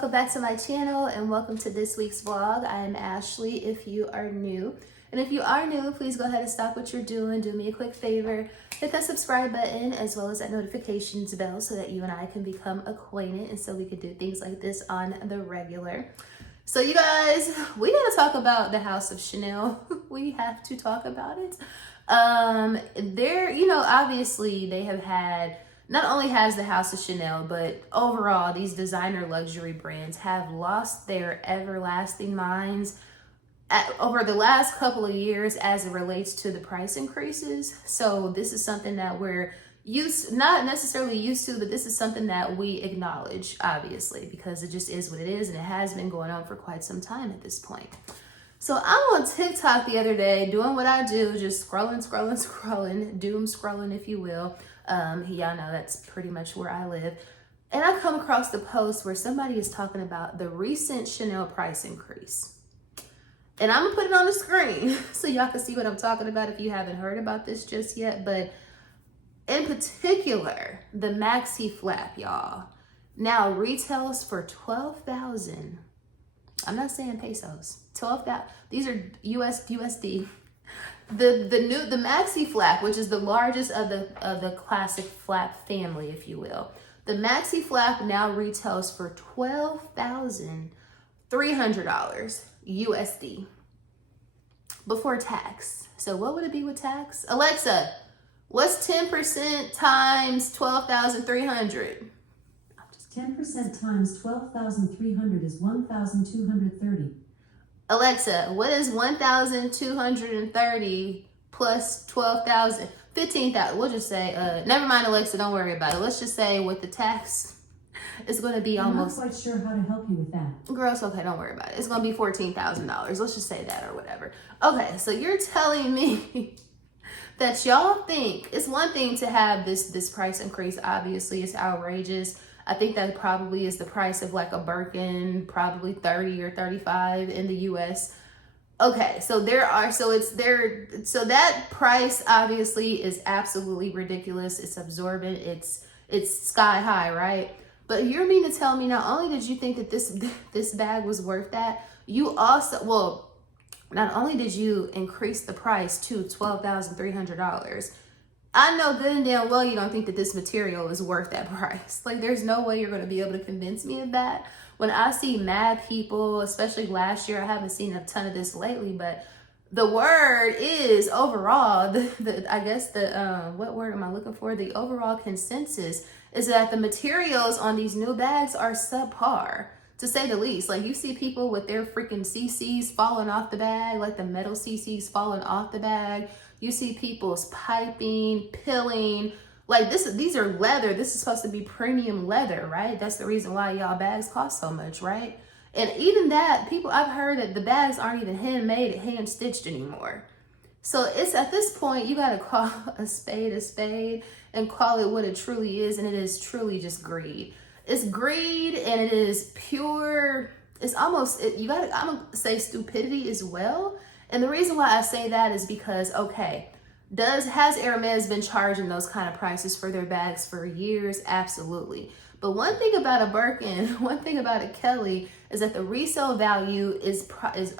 welcome back to my channel and welcome to this week's vlog. I am Ashley if you are new. And if you are new, please go ahead and stop what you're doing. Do me a quick favor. Hit that subscribe button as well as that notifications bell so that you and I can become acquainted and so we can do things like this on the regular. So you guys, we gotta talk about the House of Chanel. We have to talk about it. Obviously they have had, not only has the House of Chanel, but overall, these designer luxury brands have lost their everlasting minds over the last couple of years as it relates to the price increases. So this is something that we're not necessarily used to, but this is something that we acknowledge, obviously, because it just is what it is, and it has been going on for quite some time at this point. So I'm on TikTok the other day doing what I do, just scrolling, doom scrolling, if you will. Y'all know that's pretty much where I live. And I come across the post where somebody is talking about the recent Chanel price increase. And I'm gonna put it on the screen so y'all can see what I'm talking about if you haven't heard about this just yet. But in particular, the maxi flap, y'all, now retails for 12,000. I'm not saying pesos. 12,000. These are USD. The maxi flap, which is the largest of the classic flap family, if you will. The maxi flap now retails for $12,300 USD before tax. So what would it be with tax? Alexa, what's 10% times 12,300? 10% times 12,300 is 1,230. Alexa, what is 1,230 plus 12,000? 15,000. We'll just say, never mind, Alexa, don't worry about it. Let's just say with the tax, it's going to be almost. I'm not quite sure how to help you with that. Girl, it's okay, don't worry about it. It's going to be $14,000. Let's just say that or whatever. Okay, so you're telling me that y'all think it's one thing to have this price increase. Obviously, it's outrageous. I think that probably is the price of like a Birkin, probably 30 or 35 in the US. Okay, so that price obviously is absolutely ridiculous. It's absorbent. It's sky high, right? But you mean to tell me not only did you think that this bag was worth that, you also, well, not only did you increase the price to $12,300, I know good and damn well you don't think that this material is worth that price. Like, there's no way you're going to be able to convince me of that. When I see mad people, especially last year, I haven't seen a ton of this lately, but the word is overall, what word am I looking for? The overall consensus is that the materials on these new bags are subpar, to say the least. Like, you see people with their freaking CCs falling off the bag, like the metal CCs falling off the bag. You see people's piping, pilling, like these are leather. This is supposed to be premium leather, right? That's the reason why y'all bags cost so much, right? And even that, I've heard that the bags aren't even handmade, hand stitched anymore. So it's at this point, you gotta call a spade and call it what it truly is. And it is truly just greed. It's greed, and it is pure, it's almost, I'm gonna say stupidity as well. And the reason why I say that is because, okay, has Hermes been charging those kind of prices for their bags for years? Absolutely. But one thing about a Birkin, one thing about a Kelly is that the resale value is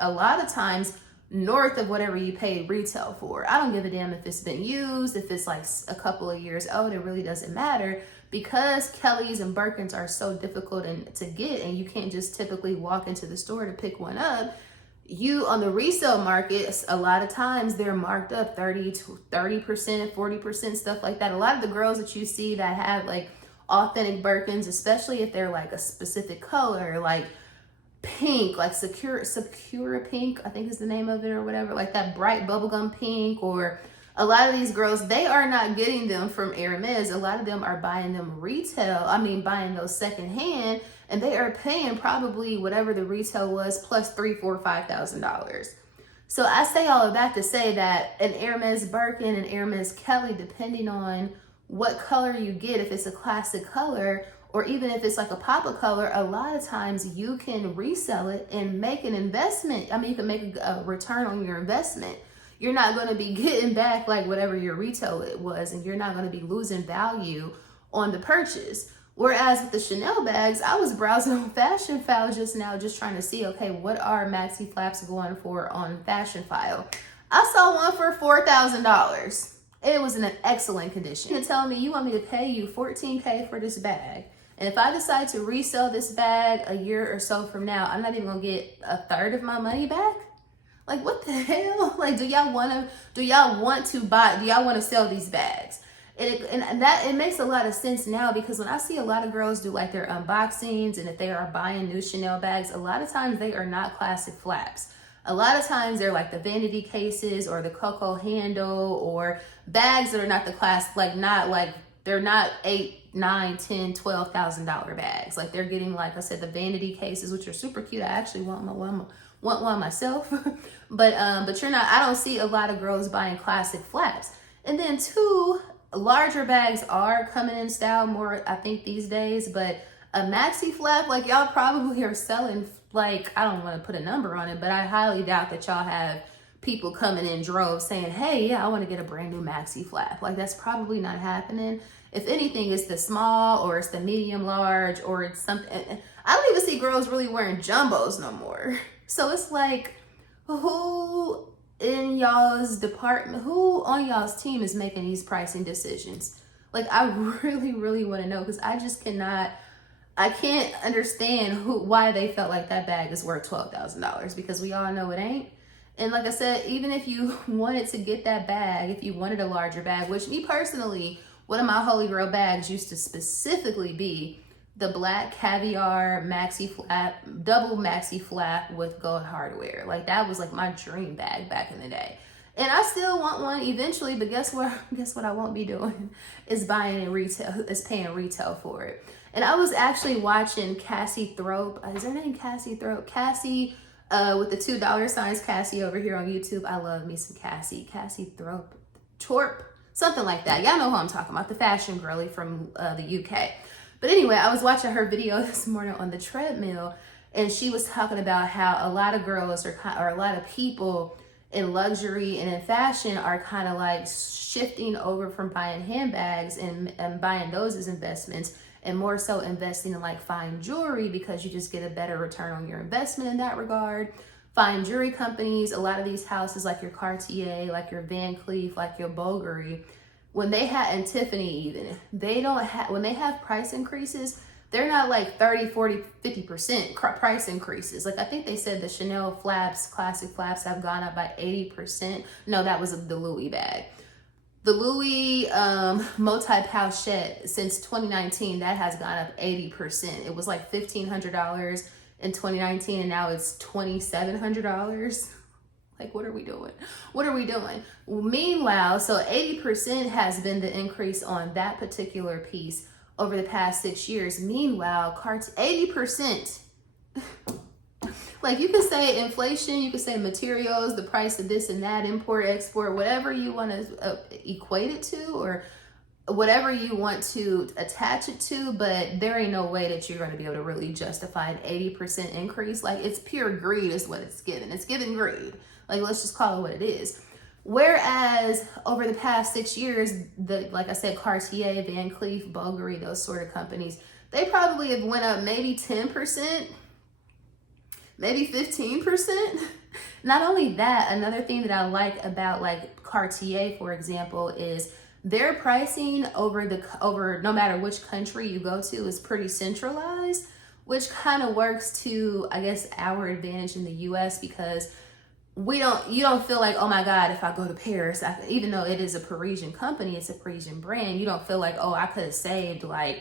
a lot of times north of whatever you paid retail for. I don't give a damn if it's been used, if it's like a couple of years old, it really doesn't matter, because Kellys and Birkins are so difficult to get, and you can't just typically walk into the store to pick one up. On the resale market, a lot of times they're marked up 30%, 40%, stuff like that. A lot of the girls that you see that have like authentic Birkins, especially if they're like a specific color, like pink, like Secura pink, I think is the name of it, or whatever, like that bright bubblegum pink, or a lot of these girls, they are not getting them from Hermes. A lot of them are buying them buying those secondhand, and they are paying probably whatever the retail was plus $3,000, $4,000, $5,000. So I say all of that to say that an Hermes Birkin and Hermes Kelly, depending on what color you get, if it's a classic color, or even if it's like a pop-up color, a lot of times you can resell it and make an investment. You can make a return on your investment. You're not going to be getting back like whatever your retail it was, and you're not going to be losing value on the purchase. Whereas with the Chanel bags, I was browsing on Fashion File just now, just trying to see, okay, what are maxi flaps going for on Fashion File? I saw one for $4,000. It was in an excellent condition. You're telling me you want me to pay you $14K for this bag, and if I decide to resell this bag a year or so from now, I'm not even gonna get a third of my money back? Like, what the hell? Like, do y'all want to sell these bags? And that it makes a lot of sense now, because when I see a lot of girls do like their unboxings, and if they are buying new Chanel bags, a lot of times they are not classic flaps. A lot of times they're like the vanity cases or the Coco handle, or bags that are not the class, like they're not $8, $9, $10, $12,000 bags. Like they're getting, like I said, the vanity cases, which are super cute. I actually want one myself. but I don't see a lot of girls buying classic flaps. And then two, larger bags are coming in style more, I think, these days, but a maxi flap, like y'all probably are selling, like, I don't want to put a number on it, but I highly doubt that y'all have people coming in droves saying, hey, yeah, I want to get a brand new maxi flap. Like, that's probably not happening. If anything, it's the small, or it's the medium large, or it's something. I don't even see girls really wearing jumbos no more. So it's like, who in y'all's department, who on y'all's team is making these pricing decisions? Like, I really, really want to know, because I can't understand why they felt like that bag is worth $12,000, because we all know it ain't. And like I said, even if you wanted to get that bag, if you wanted a larger bag, which me personally, one of my holy grail bags used to specifically be the black caviar maxi flap, double maxi flap with gold hardware. Like, that was like my dream bag back in the day. And I still want one eventually, but guess what I won't be doing is buying it retail, is paying retail for it. And I was actually watching Cassie Thrope. Is her name Cassie Thrope? Cassie, with the $2 signs, Cassie over here on YouTube. I love me some Cassie. Cassie Thrope, Torp, something like that. Y'all know who I'm talking about, the fashion girly from the UK. But anyway, I was watching her video this morning on the treadmill, and she was talking about how a lot of girls or a lot of people in luxury and in fashion are kind of like shifting over from buying handbags and buying those as investments, and more so investing in like fine jewelry, because you just get a better return on your investment in that regard. Fine jewelry companies, a lot of these houses like your Cartier, like your Van Cleef, like your Bulgari, when they have, and Tiffany even, when they have price increases, they're not like 30, 40, 50% price increases. Like, I think they said the Chanel flaps, classic flaps, have gone up by 80%. No, that was the Louis bag. The Louis multi-pouchette, since 2019, that has gone up 80%. It was like $1,500 in 2019, and now it's $2,700. Like, what are we doing? What are we doing? Well, meanwhile, so 80% has been the increase on that particular piece over the past 6 years. Meanwhile, 80%. Like, you can say inflation, you can say materials, the price of this and that, import, export, whatever you want to equate it to, or whatever you want to attach it to, but there ain't no way that you're going to be able to really justify an 80% increase. Like, it's pure greed is what it's given. It's given greed. Like, let's just call it what it is. Whereas over the past 6 years, like I said, Cartier, Van Cleef, Bulgari, those sort of companies, they probably have went up maybe 10%, maybe 15%. Not only that, another thing that I like about like Cartier, for example, is their pricing over no matter which country you go to is pretty centralized, which kind of works to, I guess, our advantage in the US, because you don't feel like, oh my God, if I go to Paris, even though it is a Parisian company, it's a Parisian brand, you don't feel like, oh, I could have saved like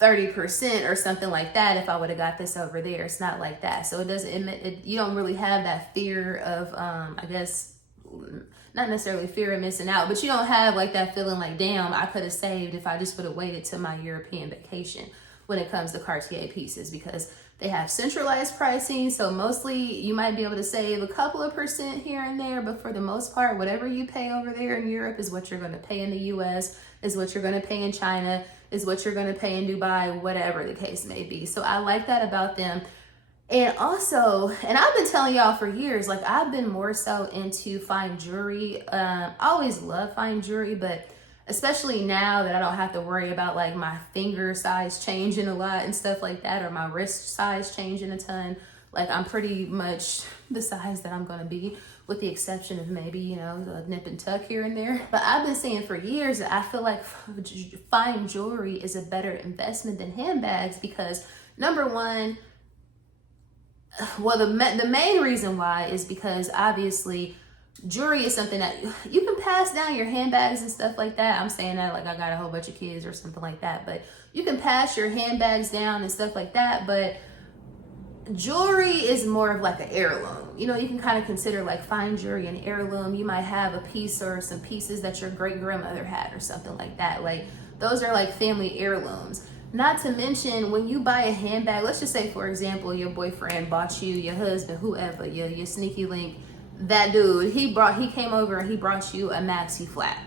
30% or something like that if I would have got this over there. It's not like that. So you don't really have that fear of, I guess, not necessarily fear of missing out, but you don't have like that feeling like, damn, I could have saved if I just would have waited to my European vacation when it comes to Cartier pieces, because they have centralized pricing. So mostly you might be able to save a couple of percent here and there, but for the most part, whatever you pay over there in Europe is what you're going to pay in the US, is what you're going to pay in China, is what you're going to pay in Dubai, whatever the case may be. So I like that about them. And also, and I've been telling y'all for years, like, I've been more so into fine jewelry. I always love fine jewelry, but especially now that I don't have to worry about like my finger size changing a lot and stuff like that, or my wrist size changing a ton. Like I'm pretty much the size that I'm gonna be, with the exception of maybe, you know, a nip and tuck here and there. But I've been saying for years that I feel like fine jewelry is a better investment than handbags because number one, well, the main reason why is because obviously jewelry is something that you can pass down your handbags and stuff like that. I'm saying that like I got a whole bunch of kids or something like that, but you can pass your handbags down and stuff like that. But jewelry is more of like an heirloom. You know, you can kind of consider like fine jewelry an heirloom. You might have a piece or some pieces that your great grandmother had or something like that. Like those are like family heirlooms. Not to mention when you buy a handbag, let's just say for example, your boyfriend bought you, your husband, whoever, your sneaky link, that dude, he came over and he brought you a maxi flap.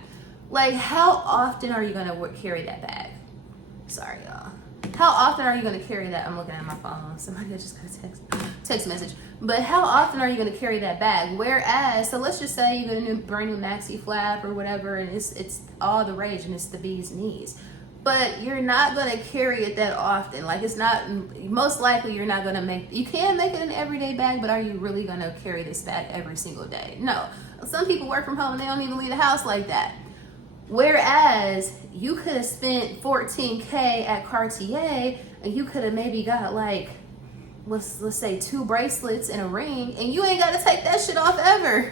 Like how often are you gonna carry that bag? Sorry, y'all. How often are you going to carry that? I'm looking at my phone. Somebody just got a text message. But how often are you going to carry that bag? Whereas, so let's just say you get a brand new maxi flap or whatever, and it's all the rage and it's the bee's knees. But you're not going to carry it that often. Like it's not, most likely you're not going to you can make it an everyday bag, but are you really going to carry this bag every single day? No. Some people work from home and they don't even leave the house like that. Whereas you could have spent $14K at Cartier and you could have maybe got like, let's say 2 bracelets and a ring, and you ain't got to take that shit off ever.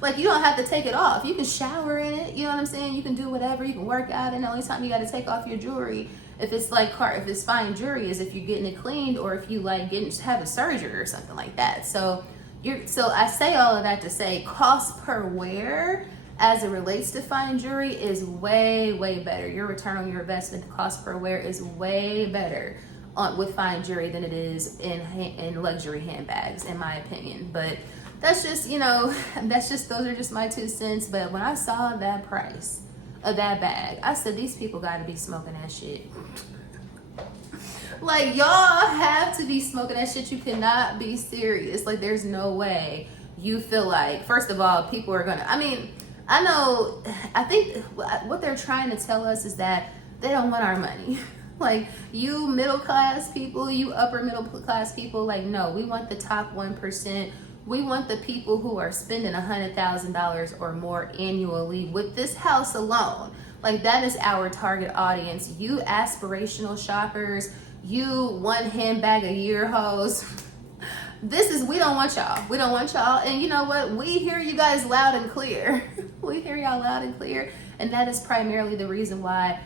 Like you don't have to take it off. You can shower in it, you know what I'm saying? You can do whatever, you can work out, and the only time you got to take off your jewelry, if it's like if it's fine jewelry, is if you're getting it cleaned or if you like have a surgery or something like that. So I say all of that to say cost per wear as it relates to fine jewelry is way, way better. Your return on your investment, the cost per wear is way better with fine jewelry than it is in luxury handbags, in my opinion. But that's just, you know, those are just my 2 cents. But when I saw that price of that bag, I said, these people got to be smoking that shit. Like, y'all have to be smoking that shit. You cannot be serious. Like, there's no way you feel like, first of all, people are going to, I think what they're trying to tell us is that they don't want our money. Like you middle class people, you upper middle class people, like no, we want the top 1%. We want the people who are spending $100,000 or more annually with this house alone. Like that is our target audience. You aspirational shoppers, you one handbag a year hoes. We don't want y'all. We don't want y'all. And you know what? We hear you guys loud and clear. We hear y'all loud and clear. And that is primarily the reason why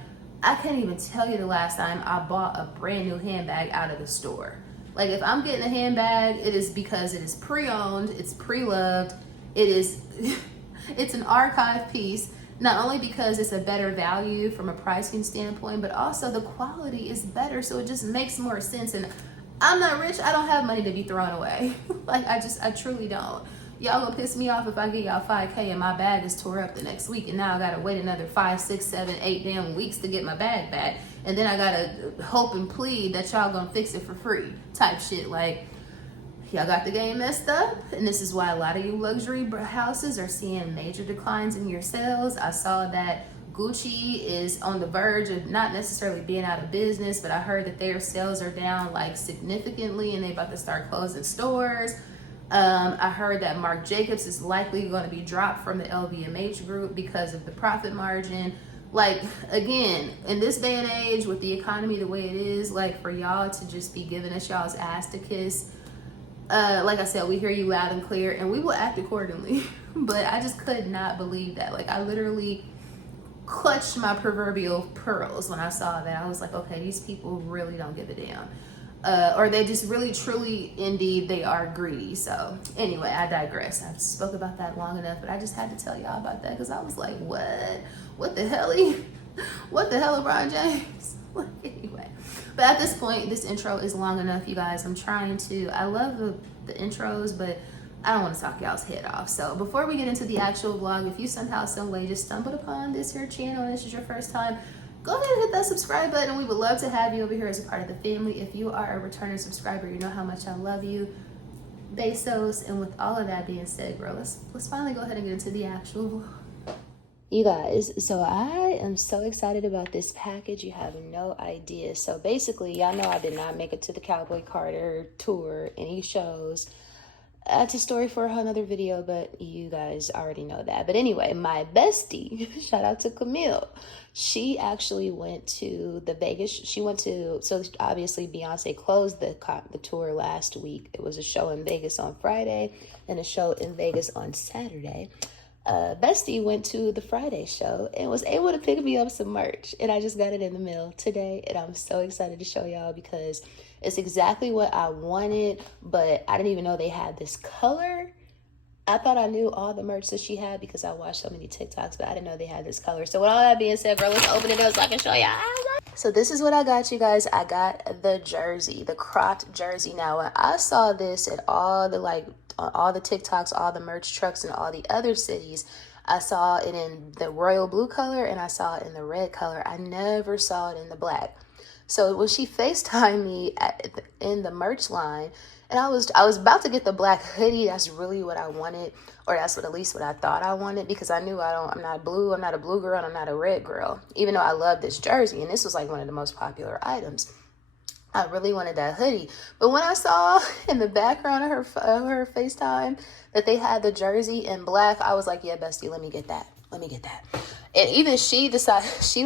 I can't even tell you the last time I bought a brand new handbag out of the store. Like if I'm getting a handbag, it is because it is pre-owned, it's pre-loved, it's an archive piece. Not only because it's a better value from a pricing standpoint, but also the quality is better. So it just makes more sense. And I'm not rich. I don't have money to be thrown away. Like I truly don't. Y'all gonna piss me off if I give y'all $5K and my bag is tore up the next week, and now I gotta wait another 5, 6, 7, 8 damn weeks to get my bag back, and then I gotta hope and plead that y'all gonna fix it for free type shit. Like y'all got the game messed up, and this is why a lot of you luxury houses are seeing major declines in your sales. I saw that Gucci is on the verge of not necessarily being out of business, but I heard that their sales are down like significantly and they about to start closing stores. I heard that Marc Jacobs is likely going to be dropped from the LVMH group because of the profit margin. Like, again, in this day and age with the economy the way it is, like for y'all to just be giving us y'all's ass to kiss, like I said, we hear you loud and clear and we will act accordingly. But I just could not believe that. Like I literally clutched my proverbial pearls when I saw that. I was like, okay, these people really don't give a damn. Or they just really, truly, indeed, they are greedy. So anyway, I digress. I've spoke about that long enough, but I just had to tell y'all about that because I was like, what the hell? What the hell, LeBron James? Anyway, but at this point, this intro is long enough, you guys. I love the intros, but I don't want to talk y'all's head off. So before we get into the actual vlog, if you somehow, some way just stumbled upon this here channel and this is your first time, go ahead and hit that subscribe button. We would love to have you over here as a part of the family. If you are a returning subscriber, you know how much I love you. Besos. And with all of that being said, girl, let's finally go ahead and get into the actual vlog. You guys, so I am so excited about this package. You have no idea. So basically, y'all know I did not make it to the Cowboy Carter tour, any shows. That's a story for another video, but you guys already know that. But anyway, my bestie, shout out to Camille. She actually went to the Vegas. She went to, so obviously Beyonce closed the tour last week. It was a show in Vegas on Friday and a show in Vegas on Saturday. Bestie went to the Friday show and was able to pick me up some merch, and I just got it in the mail today, and I'm so excited to show y'all because it's exactly what I wanted, but I didn't even know they had this color. I thought I knew all the merch that she had because I watched so many TikToks, but I didn't know they had this color. So with all that being said, bro, let's open it up so I can show y'all. So this is what I got, you guys. I got the jersey, the cropped jersey. Now, when I saw this at all the all the TikToks, all the merch trucks in all the other cities, I saw it in the royal blue color and I saw it in the red color. I never saw it in the black. So when she FaceTimed me in the merch line, and I was about to get the black hoodie. That's really what I wanted, or that's at least what I thought I wanted, because I knew I'm not blue. I'm not a blue girl, and I'm not a red girl. Even though I love this jersey, and this was like one of the most popular items, I really wanted that hoodie. But when I saw in the background of her FaceTime that they had the jersey in black, I was like, yeah, bestie, let me get that. Let me get that. And even she decided she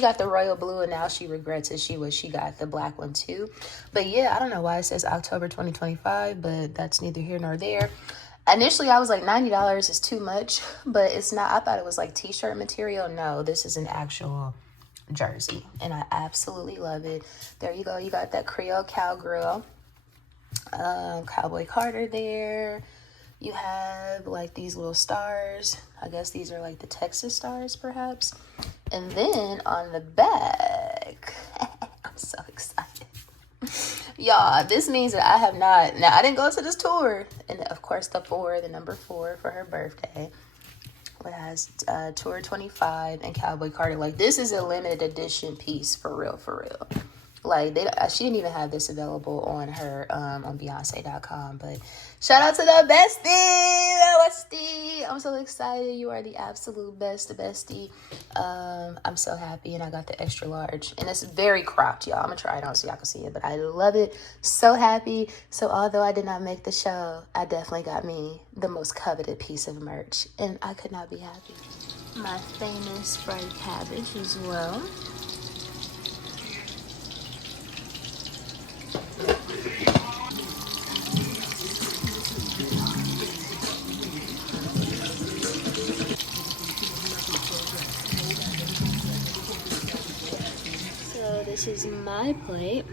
got the royal blue, and now she regrets it. She got the black one too. But yeah, I don't know why it says October 2025, but that's neither here nor there. Initially, I was like, $90 is too much, but it's not. I thought it was like t-shirt material. No, this is an actual jersey, and I absolutely love it. There you go. You got that Creole cowgirl, Cowboy Carter there. You have like these little stars. I guess these are like the Texas stars, perhaps. And then on the back, I'm so excited. Y'all, this means that I have not, now I didn't go to this tour. And of course the number 4 for her birthday. It has Tour 25 and Cowboy Carter. Like, this is a limited edition piece, for real, for real. Like, she didn't even have this available on her, on Beyonce.com. But shout out to the bestie. I'm so excited. You are the absolute bestie. I'm so happy, and I got the extra large. And it's very cropped, y'all. I'm going to try it on so y'all can see it. But I love it. So happy. So although I did not make the show, I definitely got me the most coveted piece of merch. And I could not be happy. My famous fried cabbage as well. So this is my plate.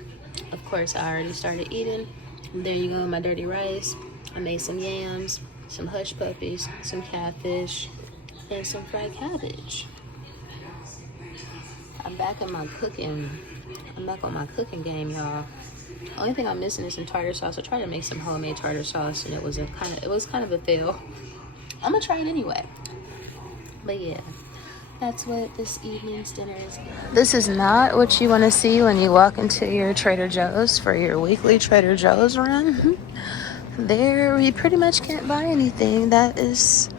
Of course, I already started eating. There you go, my dirty rice. I made some yams, some hush puppies, some catfish, and some fried cabbage. I'm back on my cooking game, y'all. Only thing I'm missing is some tartar sauce. I tried to make some homemade tartar sauce, and it was kind of a fail. I'm gonna try it anyway. But yeah, that's what this evening's dinner is. This is not what you want to see when you walk into your Trader Joe's for your weekly Trader Joe's run. There, you pretty much can't buy anything that is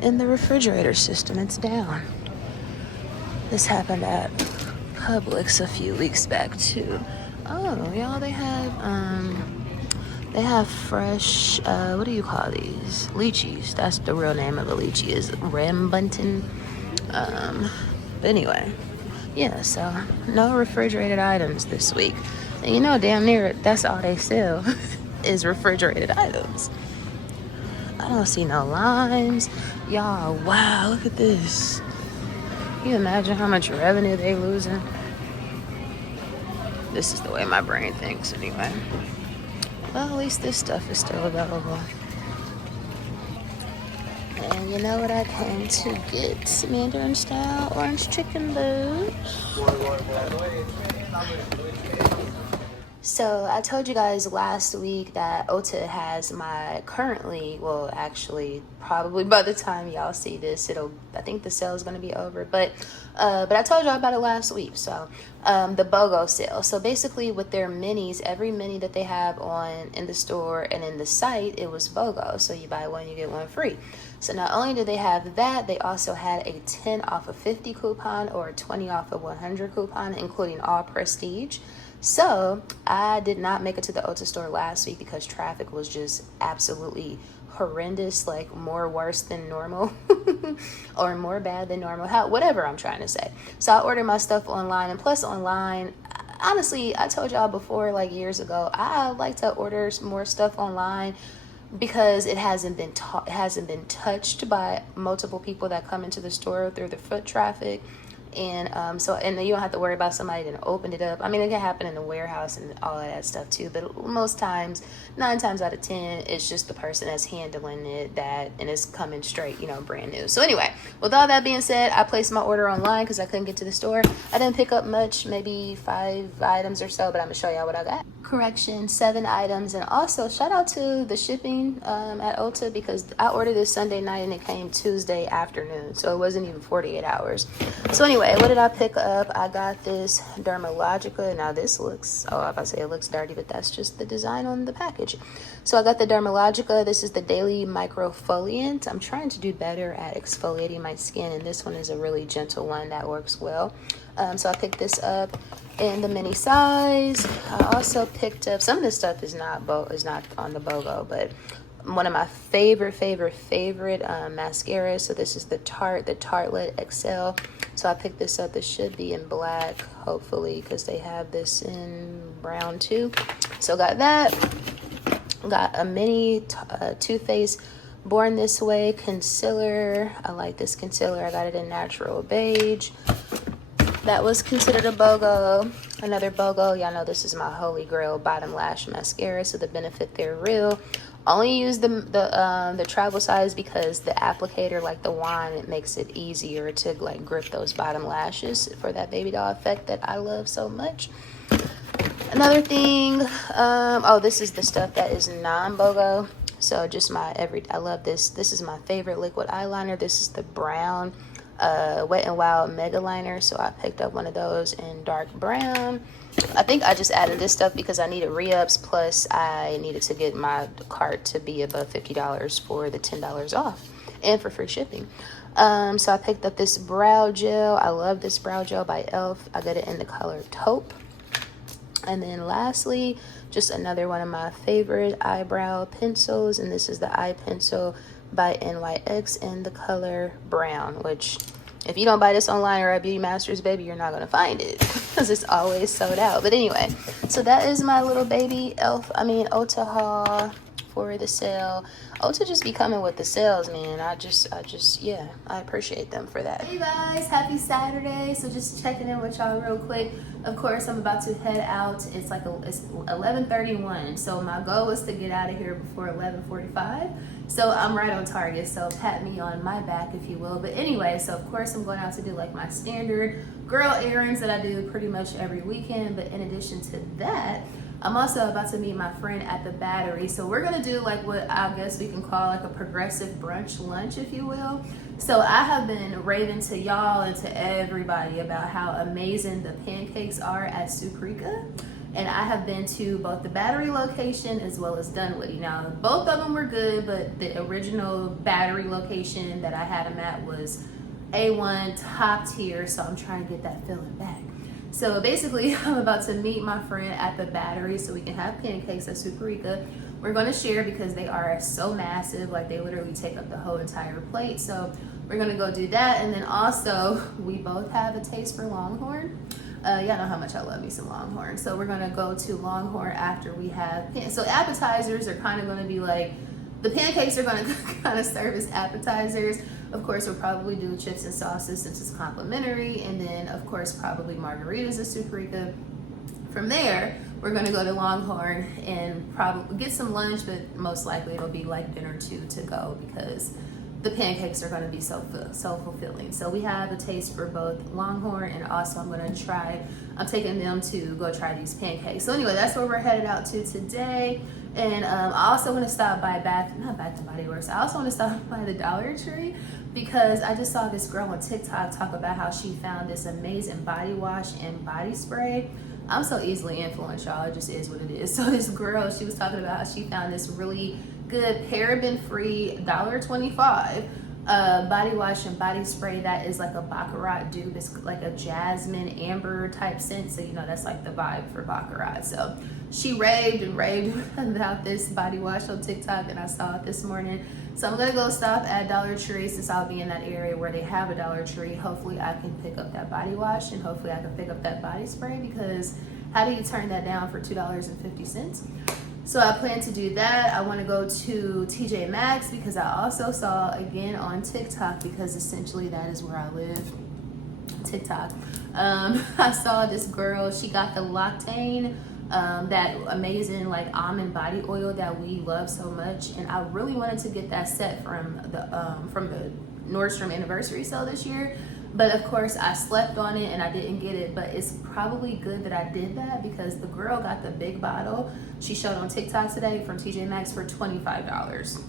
in the refrigerator system. It's down. This happened at Publix a few weeks back too. Oh, y'all, they have fresh, what do you call these? Lychees. That's the real name of a lychee, is rambutan. But anyway, yeah, so no refrigerated items this week. And you know, damn near that's all they sell is refrigerated items. I don't see no lines. Y'all, wow, look at this. Can you imagine how much revenue they losing? This is the way my brain thinks anyway. Well, at least this stuff is still available. And you know what I came to get? Mandarin style orange chicken boots. So I told you guys last week that Ota has my currently, well, actually, probably by the time y'all see this, I think the sale is going to be over. But I told y'all about it last week. So the BOGO sale. So basically with their minis, every mini that they have in the store and in the site, it was BOGO. So you buy one, you get one free. So not only do they have that, they also had a 10 off of 50 coupon or a 20 off of 100 coupon, including all prestige. So I did not make it to the Ulta store last week because traffic was just absolutely horrendous, like more worse than normal or more bad than normal, whatever I'm trying to say. So I ordered my stuff online, and plus online, honestly, I told y'all before, like years ago, I like to order more stuff online because it hasn't been touched by multiple people that come into the store through the foot traffic. And and you don't have to worry about somebody that opened it up. I mean, it can happen in the warehouse and all of that stuff too, but most times, 9 times out of 10, it's just the person that's handling it and it's coming straight, brand new. So anyway, with all that being said, I placed my order online because I couldn't get to the store. I didn't pick up much, maybe 5 items or so, but I'm gonna show y'all what I got. Correction, 7 items. And also shout out to the shipping at Ulta, because I ordered this Sunday night and it came Tuesday afternoon, so it wasn't even 48 hours. So anyway, what did I pick up? I got this Dermalogica. Now this looks, I was about to say it looks dirty, but that's just the design on the package. So I got the Dermalogica. This is the Daily Microfoliant. I'm trying to do better at exfoliating my skin, and this one is a really gentle one that works well. So I picked this up in the mini size. I also picked up, some of this stuff is not on the BOGO, but one of my favorite mascaras. So this is the Tartelette XL. So I picked this up. This should be in black, hopefully, because they have this in brown too. So got that. Got a mini Too Faced Born This Way concealer. I like this concealer. I got it in natural beige. That was considered a BOGO. Another BOGO, y'all know this is my holy grail bottom lash mascara, so the benefit they're real. Only use the travel size because the applicator, like the wand, it makes it easier to like grip those bottom lashes for that baby doll effect that I love so much. Another thing, this is the stuff that is non-BOGO. So just I love this. This is my favorite liquid eyeliner. This is the brown Wet n Wild Mega Liner. So I picked up one of those in dark brown. I think I just added this stuff because I needed re-ups, plus I needed to get my cart to be above $50 for the $10 off and for free shipping. So I picked up this brow gel. I love this brow gel by e.l.f. I got it in the color taupe. And then lastly, just another one of my favorite eyebrow pencils, and this is the eye pencil by NYX in the color brown, which if you don't buy this online or at Beauty Masters, baby, you're not gonna find it because it's always sold out. But anyway, so that is my little baby Ulta haul for the sale. Ulta just be coming with the sales, man. I appreciate them for that. Hey guys, happy Saturday. So just checking in with y'all real quick. Of course, I'm about to head out. It's 11:31. So my goal was to get out of here before 11:45. So I'm right on target. So pat me on my back, if you will. But anyway, so of course I'm going out to do like my standard girl errands that I do pretty much every weekend. But in addition to that, I'm also about to meet my friend at the Battery. So we're gonna do like what I guess we can call like a progressive brunch lunch, if you will. So I have been raving to y'all and to everybody about how amazing the pancakes are at Sukrika. And I have been to both the Battery location as well as Dunwoody. Now, both of them were good, but the original Battery location that I had them at was A1 top tier. So I'm trying to get that feeling back. So basically, I'm about to meet my friend at the Battery so we can have pancakes at Sukrika. We're going to share because they are so massive, like they literally take up the whole entire plate. So we're going to go do that. And then also, we both have a taste for Longhorn. Y'all know how much I love me some Longhorn. So we're going to go to Longhorn after we have, so appetizers are kind of going to be like, the pancakes are going to kind of serve as appetizers. Of course, we'll probably do chips and sauces since it's complimentary. And then, of course, probably margaritas at Sukrika. From there, we're going to go to Longhorn and probably get some lunch, but most likely it'll be like dinner too to go because the pancakes are going to be so fulfilling. So we have a taste for both Longhorn, and also I'm taking them to go try these pancakes. So anyway, that's where we're headed out to today. And I also want to stop by Bath and Body Works. I also want to stop by the Dollar Tree because I just saw this girl on TikTok talk about how she found this amazing body wash and body spray. I'm so easily influenced, y'all. It just is what it is. So this girl, she was talking about how she found this really good paraben-free $1.25 body wash and body spray that is like a baccarat dupe. It's like a jasmine amber type scent, so you know that's like the vibe for baccarat. So she raved and raved about this body wash on TikTok, and I saw it this morning. So I'm gonna go stop at Dollar Tree since I'll be in that area where they have a Dollar Tree. Hopefully I can pick up that body wash, and hopefully I can pick up that body spray, because how do you turn that down for $2.50? So I plan to do that. I want to go to TJ Maxx because I also saw, again on TikTok, because essentially that is where I live, TikTok. I saw this girl, she got the Loctane, that amazing like almond body oil that we love so much, and I really wanted to get that set from the Nordstrom anniversary sale this year. But of course I slept on it and I didn't get it, but it's probably good that I did that because the girl got the big bottle she showed on TikTok today from TJ Maxx for $25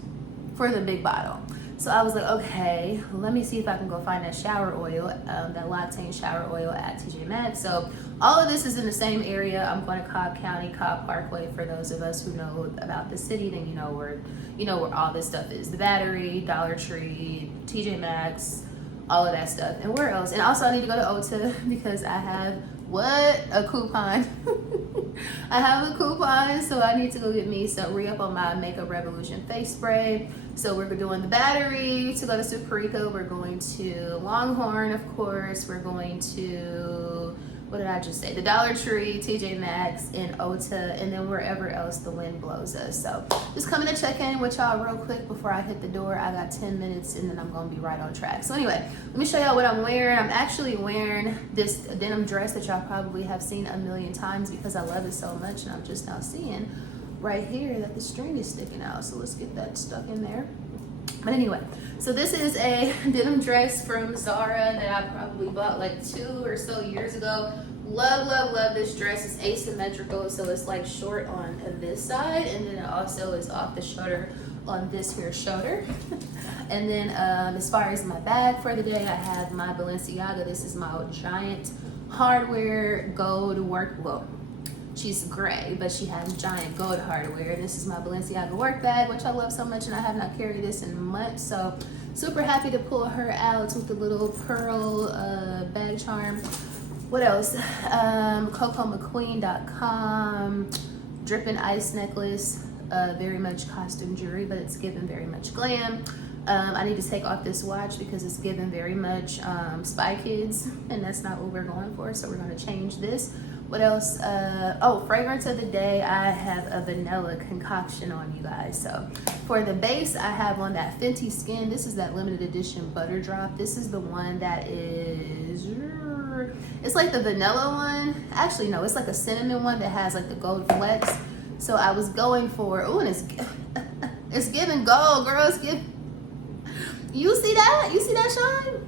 for the big bottle. So I was like, okay, let me see if I can go find that shower oil, that Loctane shower oil at TJ Maxx. So all of this is in the same area. I'm going to Cobb County, Cobb Parkway. For those of us who know about the city, then you know where all this stuff is. The Battery, Dollar Tree, TJ Maxx, all of that stuff. And where else? And also I need to go to Ulta because I have a coupon. I have a coupon, so I need to go get me some re-up on my Makeup Revolution face spray. So we're doing the Battery to go to Superico. We're going to Longhorn, of course. We're going to, what did I just say? The Dollar Tree, TJ Maxx, and Ulta, and then wherever else the wind blows us. So just coming to check in with y'all real quick before I hit the door. I got 10 minutes and then I'm gonna be right on track. So anyway, let me show y'all what I'm wearing. I'm actually wearing this denim dress that y'all probably have seen a million times because I love it so much, and I'm just now seeing right here that the string is sticking out. So let's get that stuck in there. But anyway, so this is a denim dress from Zara that I probably bought like 2 or so years ago. Love, love, love this dress. It's asymmetrical, so it's like short on this side, and then it also is off the shoulder on this here shoulder. And then as far as my bag for the day, I have my Balenciaga. This is my giant hardware gold work, well, she's gray, but she has giant gold hardware. And this is my Balenciaga work bag, which I love so much, and I have not carried this in months. So super happy to pull her out with the little pearl bag charm. What else? Cocomcqueen.com, dripping ice necklace, very much costume jewelry, but it's given very much glam. I need to take off this watch because it's given very much Spy Kids, and that's not what we're going for, so we're going to change this. What else? Oh, fragrance of the day, I have a vanilla concoction on, you guys. So for the base, I have on that Fenty Skin. This is that limited edition butter drop. This is the one that is, it's like the vanilla one. Actually, no, it's like a cinnamon one that has like the gold flecks. So I was going for, oh, and it's giving gold, girl. It's giving, you see that? You see that shine?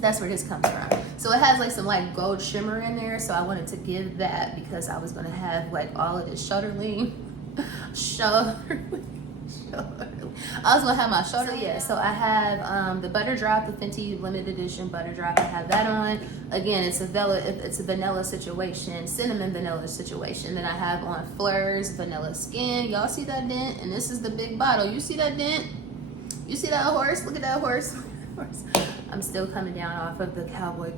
That's where this comes from. So it has like some like gold shimmer in there. So I wanted to give that because I was gonna have like all of this shoulder lean. I was gonna have my shoulder. So yeah, so I have the butter drop, the Fenty limited edition butter drop. I have that on. Again, it's a vanilla situation, cinnamon vanilla situation. Then I have on Fleur's vanilla skin. Y'all see that dent? And this is the big bottle. You see that dent? You see that horse? Look at that horse. I'm still coming down off of the Cowboy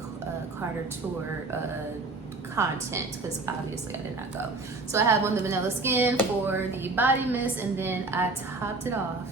Carter tour content because obviously I did not go. So I have on the vanilla skin for the body mist, and then I topped it off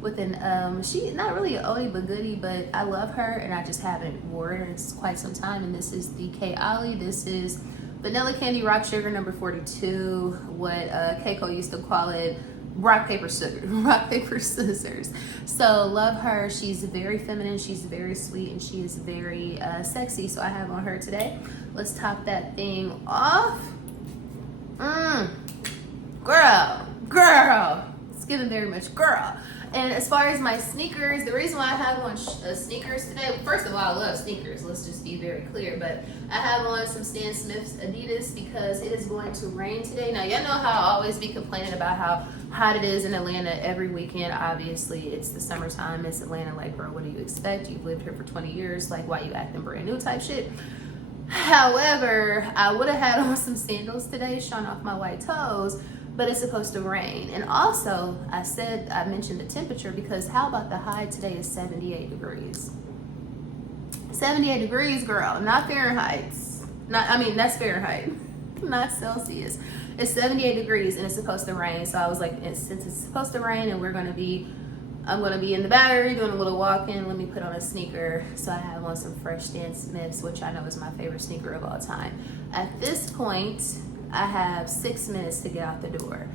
with an she not really an oldie but goodie, but I love her and I just haven't worn it in quite some time. And this is the K Ollie. This is Vanilla Candy Rock Sugar number 42. What Coco used to call it, rock paper scissors. So love her. She's very feminine, she's very sweet, and she is very sexy. So I have on her today. Let's top that thing off. Girl, it's giving very much girl. And as far as my sneakers, the reason why I have on sneakers today, first of all, I love sneakers, let's just be very clear, but I have on some Stan Smith's Adidas because it is going to rain today. Now, y'all know how I always be complaining about how hot it is in Atlanta every weekend. Obviously, it's the summertime, it's Atlanta, like, bro, what do you expect? You've lived here for 20 years, like, why you acting brand new type shit? However, I would have had on some sandals today, showing off my white toes, but it's supposed to rain. And also, I mentioned the temperature because how about the high today is 78 degrees. 78 degrees, girl, not Fahrenheit. That's Fahrenheit, not Celsius. It's 78 degrees and it's supposed to rain. So I was like, since it's supposed to rain and I'm gonna be in the Battery doing a little walking, let me put on a sneaker. So I have on some Fresh Stan Smiths, which I know is my favorite sneaker of all time. At this point, I have 6 minutes to get out the door.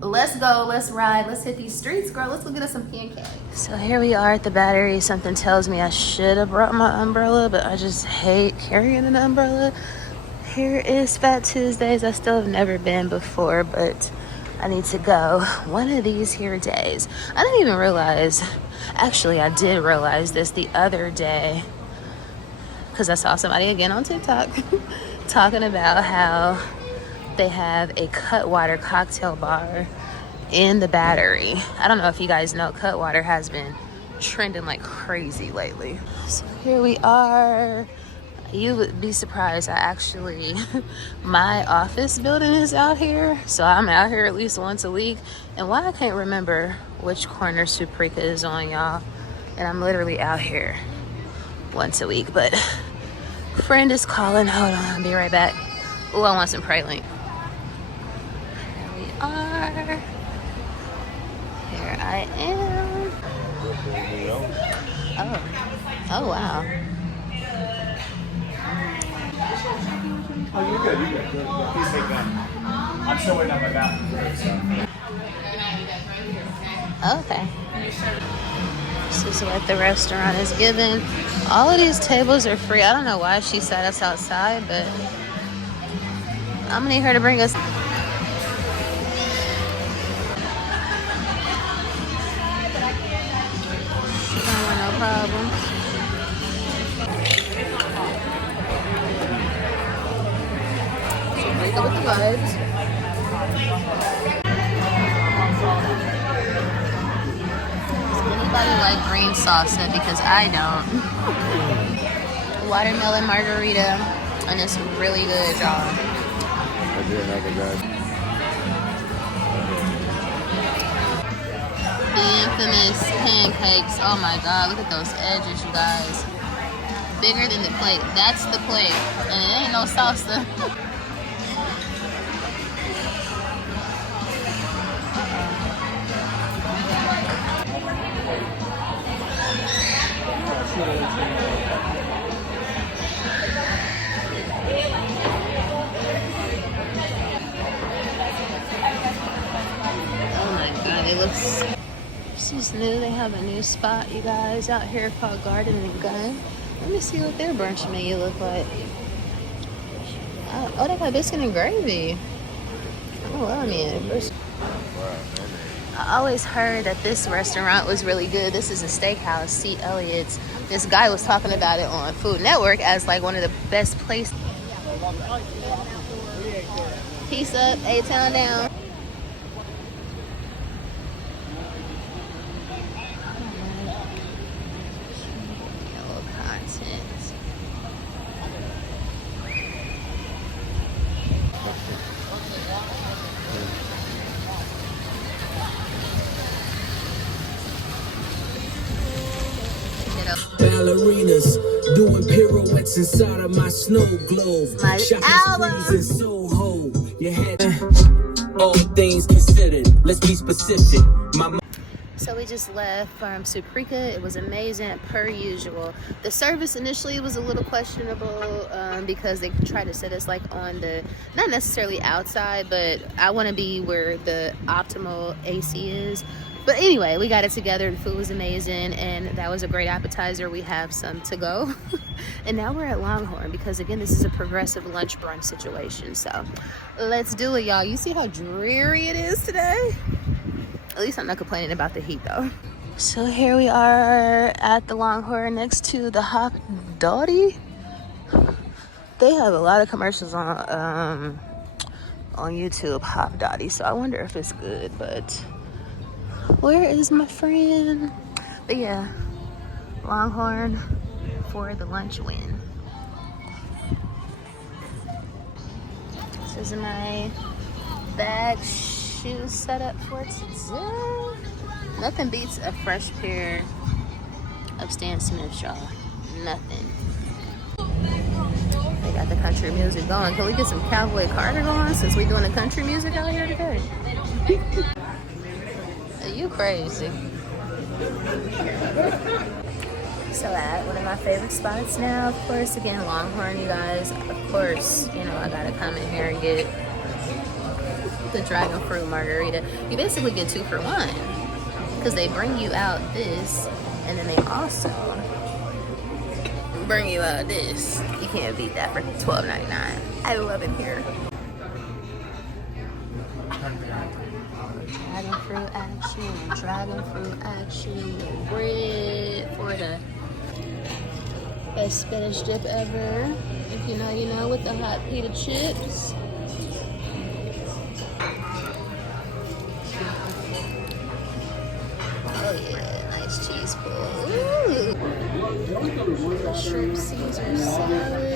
Let's go, let's ride, let's hit these streets, girl. Let's go get us some pancakes. So here we are at the Battery. Something tells me I should have brought my umbrella, but I just hate carrying an umbrella. Here is Fat Tuesdays. I still have never been before, but I need to go one of these here days. I didn't even realize, actually I did realize this the other day, because I saw somebody again on TikTok talking about how they have a Cutwater cocktail bar in the Battery. I don't know if you guys know, Cutwater has been trending like crazy lately. So here we are. You would be surprised. My office building is out here, so I'm out here at least once a week. And why I can't remember which corner Suprika is on, y'all. And I'm literally out here once a week. But friend is calling. Hold on, I'll be right back. Oh, I want some praline. Here we are. Here I am. Oh wow. Oh, you're good. Please take that. I'm still waiting on my bathroom. Okay. This is what the restaurant is giving. All of these tables are free. I don't know why she sat us outside, but I'm gonna need her to bring us. She don't want no problems. With the vibes. Does anybody like green salsa? Because I don't. Watermelon margarita, and it's really good, y'all. I did have a guy. The infamous pancakes. Oh my god, look at those edges, you guys. Bigger than the plate. That's the plate, and it ain't no salsa. Oh my god, they look. This is new. They have a new spot, you guys, out here called Garden and Gun. Let me see what their brunch menu look like. Oh, they got biscuit and gravy. Oh, well, I mean, I always heard that this restaurant was really good. This is a steakhouse, C. Elliott's. This guy was talking about it on Food Network as like one of the best places. Peace up, A-Town down. Yellow content. Ballerinas doing pirouettes inside of my snow globe. My album. In Soho. You had all things considered. Let's be specific. So we just left from Suprika. It was amazing per usual. The service initially was a little questionable because they tried to set us like on the, not necessarily outside, but I want to be where the optimal AC is. But anyway, we got it together. The food was amazing, and that was a great appetizer. We have some to go. And now we're at Longhorn because, again, this is a progressive lunch brunch situation. So let's do it, y'all. You see how dreary it is today? At least I'm not complaining about the heat, though. So here we are at the Longhorn next to the Hop Dottie. They have a lot of commercials on YouTube, Hop Dottie. So I wonder if it's good, but where is my friend? But yeah, Longhorn for the lunch win. This is my bag shoes set up for today. Nothing beats a fresh pair of Stan Smiths, y'all. Nothing. They got the country music going. Can we get some Cowboy Carter going since we doing the country music out here today? Are you crazy? So at one of my favorite spots now, of course, again, Longhorn, you guys. Of course, you know, I gotta come in here and get the dragon fruit margarita. You basically get 2 for 1 because they bring you out this, and then they also bring you out this. You can't beat that for $12.99. I love it here. Dragon fruit action, dragon fruit action. Bread for the best spinach dip ever. If you know, you know, with the hot pita chips. Oh yeah, nice cheese pull. Ooh. Shrimp Caesar salad.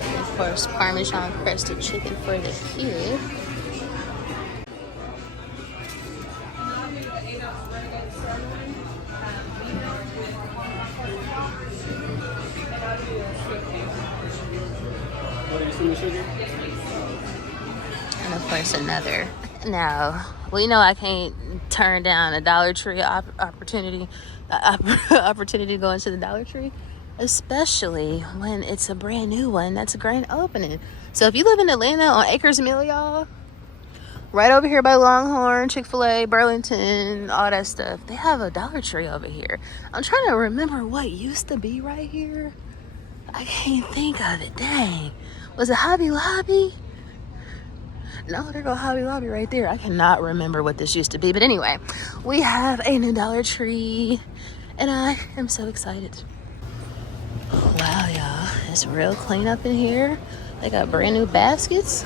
And of course, Parmesan crusted chicken for the kid. And of course another. Now, well, you know I can't turn down a Dollar Tree opportunity to go into the Dollar Tree, especially when it's a brand new one that's a grand opening. So if you live in Atlanta on Acres Mill, y'all, right over here by Longhorn, Chick-fil-A, Burlington, all that stuff, they have a Dollar Tree over here. I'm trying to remember what used to be right here. I can't think of it. Dang. Was it Hobby Lobby? No, there go Hobby Lobby right there. I cannot remember what this used to be. But anyway, we have a new Dollar Tree, and I am so excited. Wow, y'all. It's real clean up in here. They got brand new baskets.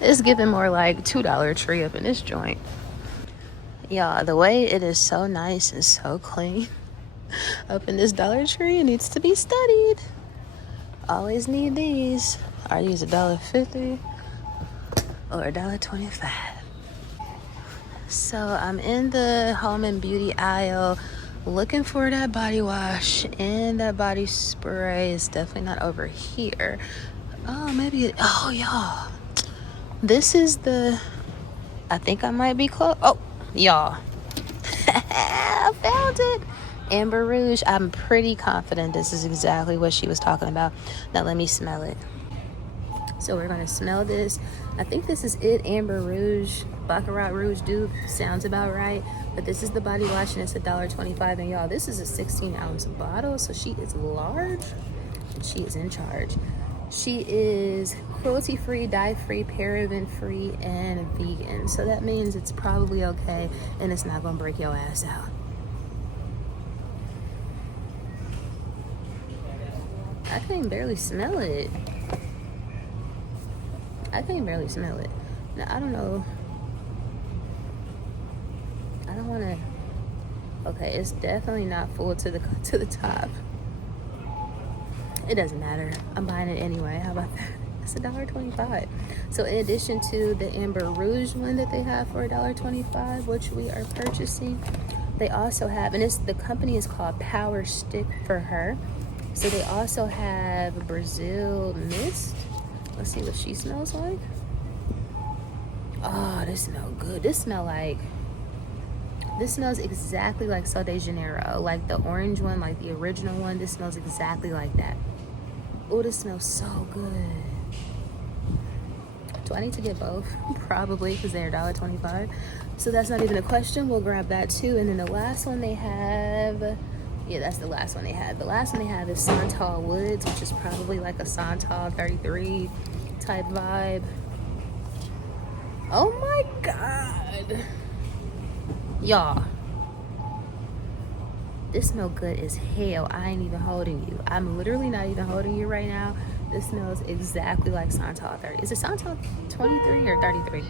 It's giving more like $2 Tree up in this joint. Y'all, the way it is so nice and so clean up in this Dollar Tree, it needs to be studied. Always need these. Are these $1.50 or $1.25? So I'm in the home and beauty aisle looking for that body wash and that body spray. It's definitely not over here. Oh, maybe it, oh y'all, this is the, I think I might be close. Oh y'all, I found it. Amber Rouge. I'm pretty confident this is exactly what she was talking about. Now let me smell it. So we're gonna smell this. I think this is it. Amber Rouge, Baccarat Rouge dupe. Sounds about right. But this is the body wash and it's $1.25. And y'all, this is a 16-ounce bottle. So she is large and she is in charge. She is cruelty-free, dye-free, paraben-free, and vegan. So that means it's probably okay and it's not gonna break your ass out. I can barely smell it. I can barely smell it. Now, I don't know. I don't want to. Okay, it's definitely not full to the top. It doesn't matter. I'm buying it anyway. How about that? It's $1.25. So in addition to the Amber Rouge one that they have for $1.25, which we are purchasing, they also have, and the company is called Power Stick for Her. So they also have Brazil Mist. Let's see what she smells like. Oh, this smells good. This smells exactly like Sol de Janeiro, like the orange one, like the original one. This smells exactly like that. Oh, this smells so good. Do I need to get both? Probably, because they're $1.25. So that's not even a question. We'll grab that too. And then the last one they have, yeah, that's the last one they have. The last one they have is Santal Woods, which is probably like a Santal 33 type vibe. Oh my God. Y'all, this smells good as hell. I ain't even holding you. I'm literally not even holding you right now. This smells exactly like Santal 30. Is it Santal 23 or 33?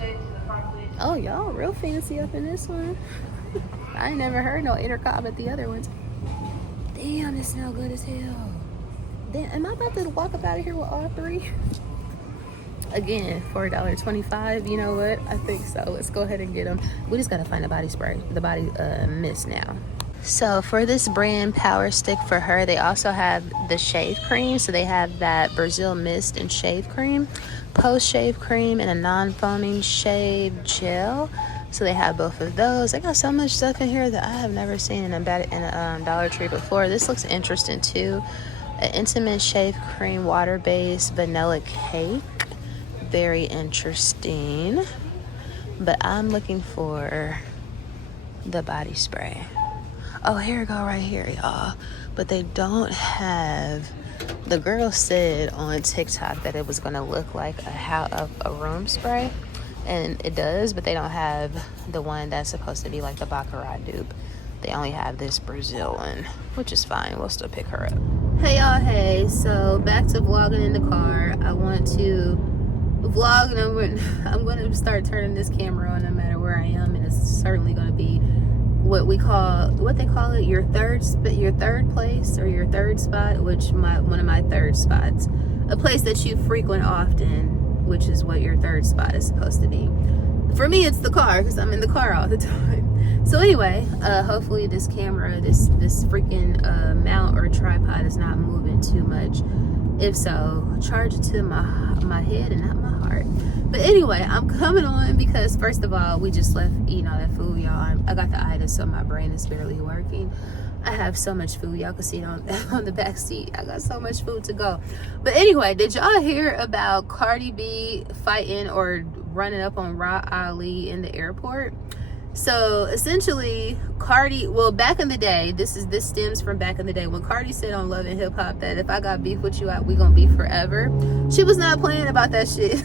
Oh, y'all real fancy up in this one. I ain't never heard no intercom at the other ones. Damn, this smells good as hell. Then am I about to walk up out of here with all three? Again, for $1.25. You know what? I think so. Let's go ahead and get them. We just gotta find the body spray, the body mist now. So for this brand Power Stick for her, they also have the shave cream. So they have that Brazil mist and shave cream, post shave cream, and a non-foaming shave gel. So they have both of those. They got so much stuff in here that I have never seen in a Dollar Tree before. This looks interesting too. An intimate shave cream, water-based vanilla cake. Very interesting. But I'm looking for the body spray. Oh, here we go right here, y'all. But they don't have, the girl said on TikTok that it was gonna look like a room spray, and it does, but they don't have the one that's supposed to be like the Baccarat dupe. They only have this Brazil one, which is fine. We'll still pick her up. Hey y'all, hey, so back to vlogging in the car. I want to vlog, and I'm going to start turning this camera on no matter where I am, and it's certainly going to be what they call it, your third place or your third spot, which one of my third spots, a place that you frequent often, which is what your third spot is supposed to be. For me, it's the car, because I'm in the car all the time. So anyway, hopefully this camera, this freaking mount or tripod is not moving too much. If so, charge it to my head and not my heart. But anyway, I'm coming on because first of all, we just left eating all that food, y'all. I got the itis, so my brain is barely working. I have so much food. Y'all can see it on the back seat. I got so much food to go. But anyway, did y'all hear about Cardi B fighting or running up on Ra Ali in the airport? So essentially, back in the day, this stems from back in the day when Cardi said on Love and Hip Hop that if I got beef with you, we gonna beef forever. She was not playing about that shit.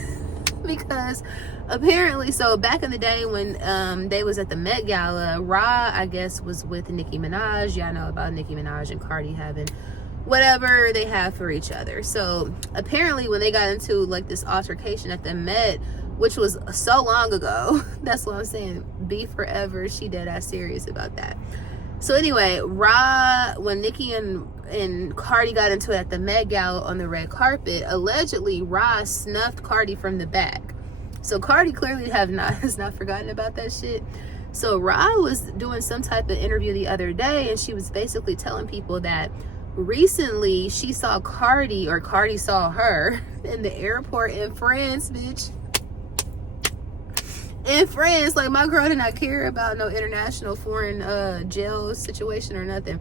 Because apparently, so back in the day when they was at the Met Gala, Ra, I guess, was with Nicki Minaj. Y'all know about Nicki Minaj and Cardi having whatever they have for each other. So apparently when they got into like this altercation at the Met, which was so long ago, that's what I'm saying, be forever, she dead ass serious about that. So anyway, when Nicki and Cardi got into it at the Met Gala on the red carpet, allegedly Ra snuffed Cardi from the back. So Cardi clearly has not forgotten about that shit. So Ra was doing some type of interview the other day, and she was basically telling people that recently she saw Cardi, or Cardi saw her in the airport in France, bitch. In France, like my girl did not care about no international foreign jail situation or nothing.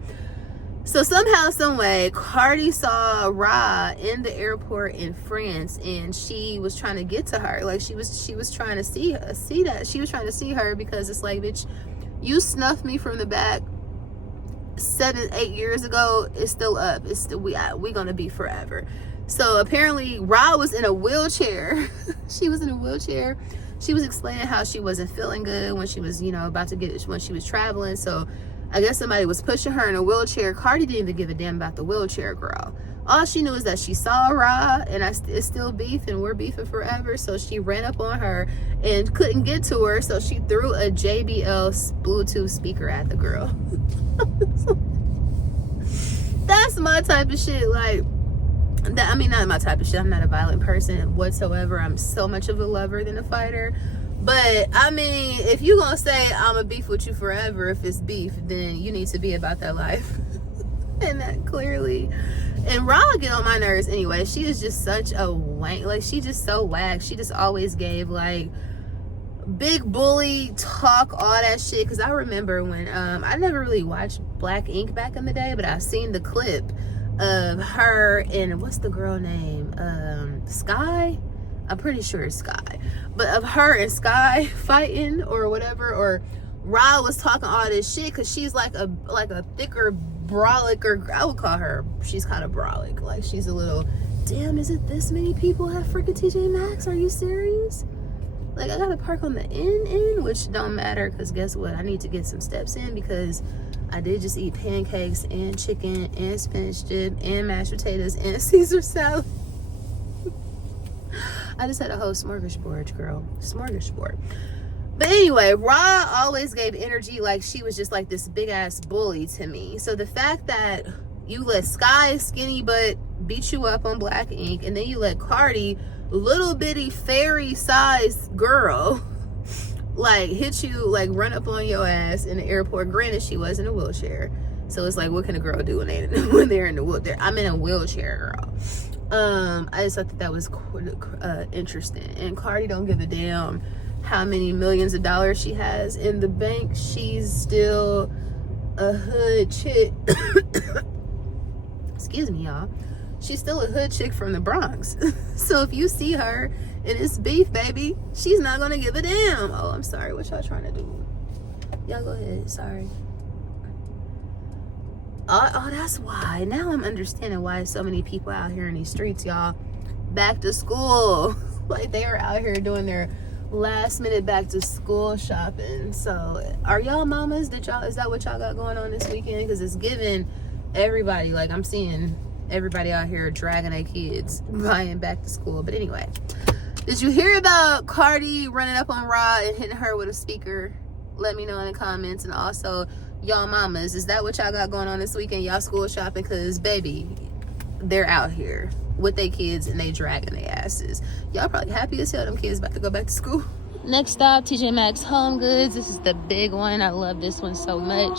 So somehow, some way, Cardi saw Ra in the airport in France, and she was trying to get to her. Like she was trying to see that. She was trying to see her because it's like, bitch, you snuffed me from the back 7-8 years ago. It's still up. It's still we gonna be forever. So apparently, Ra was in a wheelchair. She was in a wheelchair. She was explaining how she wasn't feeling good when she was, when she was traveling. So I guess somebody was pushing her in a wheelchair. Cardi didn't even give a damn about the wheelchair girl. All she knew is that she saw Ra, and it's still beef, and we're beefing forever. So she ran up on her and couldn't get to her. So she threw a JBL Bluetooth speaker at the girl. That's my type of shit. Like, not my type of shit. I'm not a violent person whatsoever. I'm so much of a lover than a fighter. But I mean, if you gonna say I'm a beef with you forever, if it's beef, then you need to be about that life. And that clearly. And Ra get on my nerves anyway. She is just such a wank. Like, she just so whack. She just always gave like big bully talk, all that shit. Because I remember when I never really watched Black Ink back in the day, but I've seen the clip of her and what's the girl name, Sky, I'm pretty sure it's Sky, but of her and Sky fighting or whatever. Or Ra was talking all this shit because she's like a thicker brolic, or I would call her, she's kind of brolic, like she's a little, damn, is it this many people have freaking TJ Maxx? Are you serious? Like, I gotta park on the end, which don't matter because guess what, I need to get some steps in because I did just eat pancakes and chicken and spinach dip and mashed potatoes and Caesar salad. I just had a whole smorgasbord, girl. Smorgasbord. But anyway, Ra always gave energy like she was just like this big ass bully to me. So the fact that, You let Sky Skinny Butt beat you up on black ink, and then you let Cardi, little bitty fairy sized girl, like hit you, like run up on your ass in the airport. Granted, she was in a wheelchair, so it's like, what can a girl do when they're in the wheelchair? I'm in a wheelchair, girl. I just thought that was interesting. And Cardi don't give a damn how many millions of dollars she has in the bank. She's still a hood chick. Excuse me, y'all. She's still a hood chick from the Bronx. So if you see her and it's beef, baby, she's not gonna give a damn. Oh, I'm sorry. What y'all trying to do? Y'all go ahead. Sorry. Oh, that's why. Now I'm understanding why so many people out here in these streets, y'all. Back to school. Like, they are out here doing their last minute back to school shopping. So are y'all mamas? Is that what y'all got going on this weekend? Because it's giving everybody, like, I'm seeing everybody out here dragging their kids buying back to school. But anyway, did you hear about Cardi running up on Rod and hitting her with a speaker? Let me know in the comments. And also, y'all mamas, is that what y'all got going on this weekend? Y'all school shopping? Because baby, they're out here with their kids and they dragging their asses. Y'all probably happy as hell them kids about to go back to school. Next stop, TJ Maxx Home Goods. This is the big one. I love this one so much.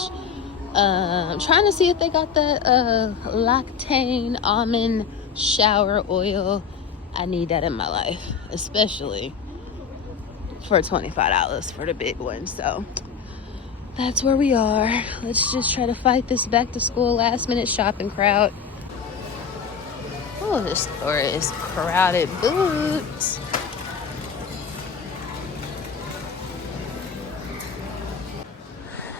I'm trying to see if they got the Lactane almond shower oil. I need that in my life, especially for $25 for the big one. So that's where we are. Let's just try to fight this back to school last minute shopping crowd. Oh, this store is crowded. Boots.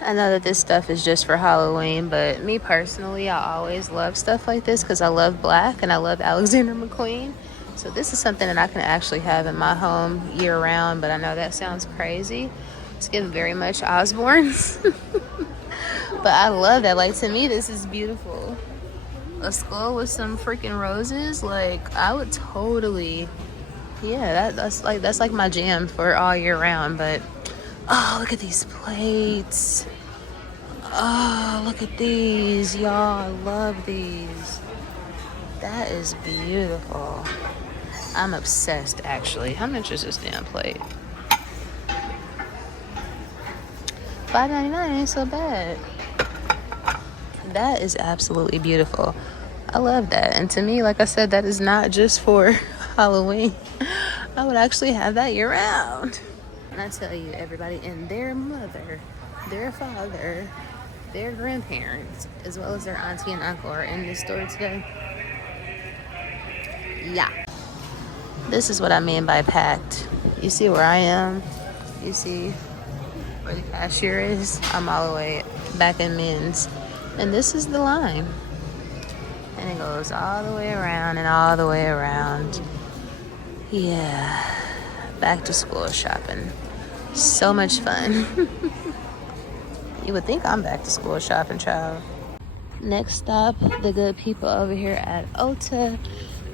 I know that this stuff is just for Halloween, but me personally, I always love stuff like this because I love black and I love Alexander McQueen. So this is something that I can actually have in my home year round, but I know that sounds crazy. It's giving very much Osbourne's. But I love that. Like, to me, this is beautiful. A skull with some freaking roses. Like, I would totally, yeah, that's like my jam for all year round. But oh, look at these plates. Oh, look at these, y'all. I love these. That is beautiful. I'm obsessed, actually. How much is this damn plate? $5.99 ain't so bad. That is absolutely beautiful. I love that. And to me, like I said, that is not just for Halloween. I would actually have that year round. And I tell you, everybody and their mother, their father, their grandparents, as well as their auntie and uncle are in this store today. Yeah. This is what I mean by packed. You see where I am? You see where the cashier is? I'm all the way back in men's. And this is the line. And it goes all the way around and all the way around. Yeah. Back to school shopping. So much fun. You would think I'm back to school shopping, child. Next stop, the good people over here at Ulta.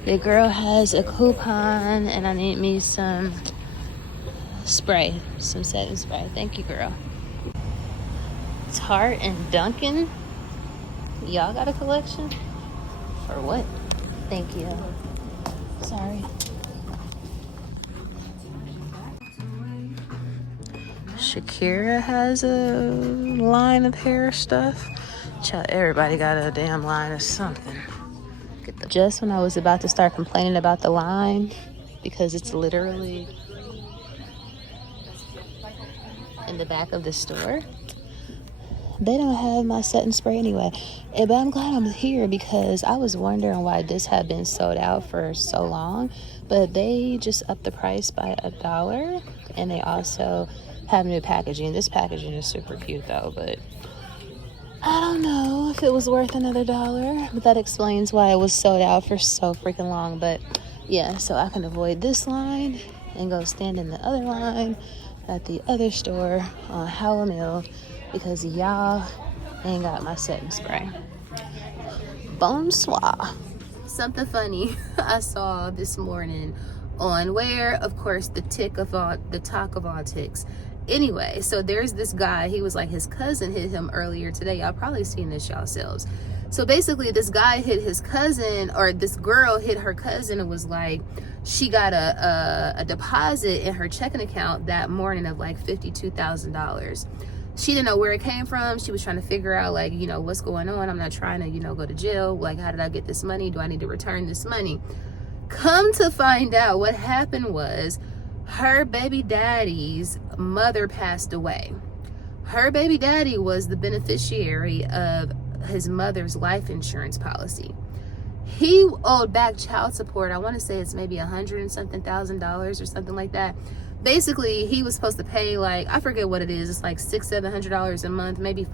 The girl has a coupon and I need me some spray, some setting spray. Thank you, girl. Tarte and Dunkin'. Y'all got a collection? For what? Thank you. Sorry. Shakira has a line of hair stuff. Child, everybody got a damn line of something. Just when I was about to start complaining about the line, because it's literally in the back of the store, they don't have my setting spray anyway. But I'm glad I'm here because I was wondering why this had been sold out for so long. But they just upped the price by $1, and they also have new packaging. This packaging is super cute though, but I don't know if it was worth another $1, but that explains why it was sold out for so freaking long. But yeah, so I can avoid this line and go stand in the other line at the other store on Howell Mill because y'all ain't got my setting spray. Bonsoir. Something funny I saw this morning on where, of course, the talk of all ticks. Anyway, so there's this guy, he was like, his cousin hit him earlier today. Y'all probably seen this yourselves. So basically this guy hit his cousin, or this girl hit her cousin, and was like, she got a deposit in her checking account that morning of like $52,000. She didn't know where it came from. She was trying to figure out, like, you know, what's going on. I'm not trying to, you know, go to jail. Like, how did I get this money? Do I need to return this money? Come to find out, what happened was her baby daddy's mother passed away. Her baby daddy was the beneficiary of his mother's life insurance policy. He owed back child support. I want to say it's maybe $100 and something thousand or something like that. Basically, he was supposed to pay, like, I forget what it is. It's like $600-700 a month, maybe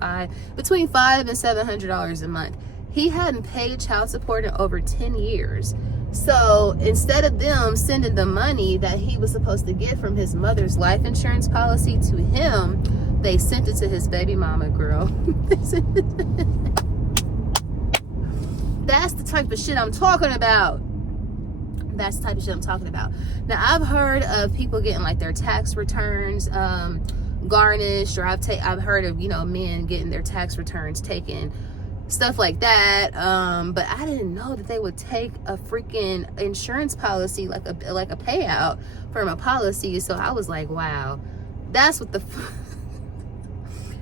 between $500 and $700 a month. He hadn't paid child support in over 10 years. So instead of them sending the money that he was supposed to get from his mother's life insurance policy to him, they sent it to his baby mama, girl. That's the type of shit I'm talking about. That's the type of shit I'm talking about. Now, I've heard of people getting like their tax returns garnished, or I've heard of, you know, men getting their tax returns taken, stuff like that. But I didn't know that they would take a freaking insurance policy, like a payout from a policy. So I was like, wow, that's what the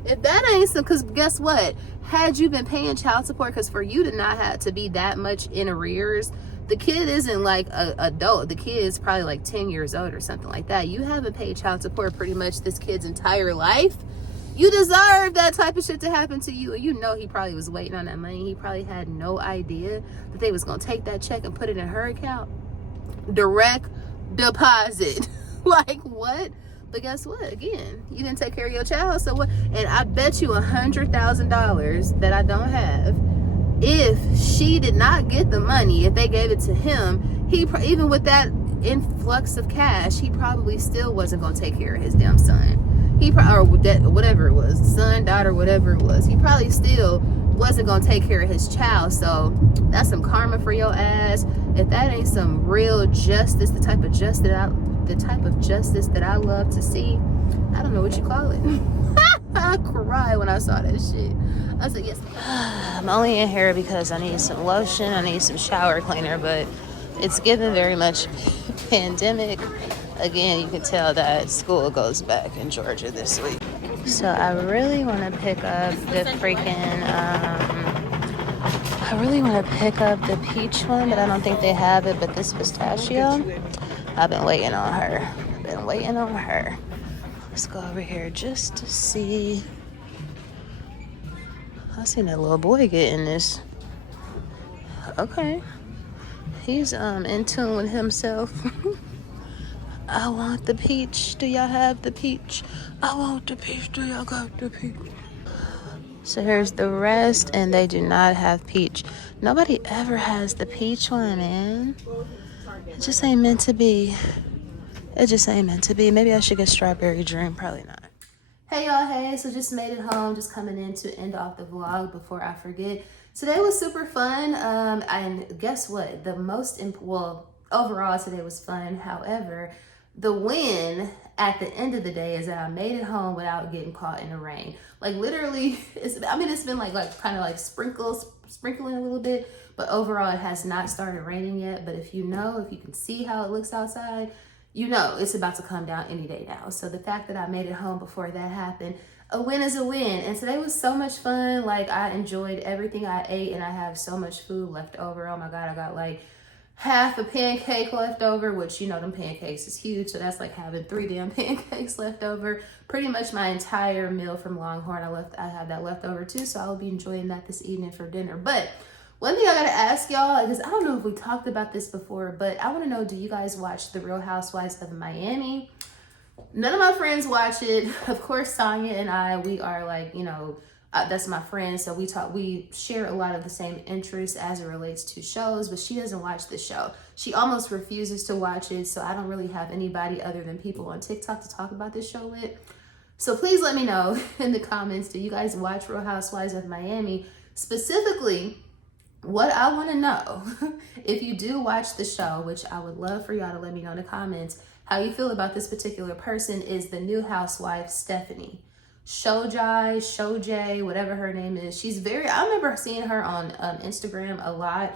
if that ain't some, because guess what? Had you been paying child support, because for you to not have to be that much in arrears, the kid isn't like a adult. The kid is probably like 10 years old or something like that. You haven't paid child support pretty much this kid's entire life. You deserve that type of shit to happen to you. And you know he probably was waiting on that money. He probably had no idea that they was going to take that check and put it in her account. Direct deposit. Like, what? But guess what? Again, you didn't take care of your child, so what? And I bet you $100,000 that I don't have. If she did not get the money, if they gave it to him, even with that influx of cash, he probably still wasn't going to take care of his damn son. Or whatever it was, son, daughter, whatever it was. He probably still wasn't going to take care of his child. So that's some karma for your ass. If that ain't some real justice, the type of justice that I love to see, I don't know what you call it. I cried when I saw that shit. I said, yes. I'm only in here because I need some lotion, I need some shower cleaner, but it's given very much pandemic. Again, you can tell that school goes back in Georgia this week. So I really want to pick up the freaking, the peach one, but I don't think they have it. But this pistachio, I've been waiting on her. Let's go over here just to see. I seen that little boy getting this. Okay. He's in tune with himself. I want the peach. Do y'all have the peach? I want the peach. Do y'all got the peach? So here's the rest, and they do not have peach. Nobody ever has the peach one, man. It just ain't meant to be. Maybe I should get strawberry dream. Probably not. Hey y'all, hey. So just made it home. Just coming in to end off the vlog before I forget. Today was super fun. And guess what? Overall today was fun. However, the win at the end of the day is that I made it home without getting caught in the rain. Like literally, it's been like kind of like sprinkling a little bit, but overall it has not started raining yet. But if you can see how it looks outside, you know it's about to come down any day now. So the fact that I made it home before that happened, a win is a win. And today was so much fun. Like, I enjoyed everything I ate, and I have so much food left over. Oh my God, I got like half a pancake left over, which, you know, them pancakes is huge. So that's like having 3 damn pancakes left over. Pretty much my entire meal from Longhorn, I have that left over too. So I will be enjoying that this evening for dinner. But one thing I gotta ask y'all, because I don't know if we talked about this before, but I want to know, do you guys watch The Real Housewives of Miami? None of my friends watch it. Of course, Sonia and I, we are like, you know, that's my friend. So we share a lot of the same interests as it relates to shows, but she doesn't watch the show. She almost refuses to watch it. So I don't really have anybody other than people on TikTok to talk about this show with. So please let me know in the comments, do you guys watch Real Housewives of Miami? Specifically, what I want to know, if you do watch the show, which I would love for y'all to let me know in the comments, how you feel about this particular person, is the new housewife, Stephanie. Shojai, whatever her name is. I remember seeing her on Instagram a lot.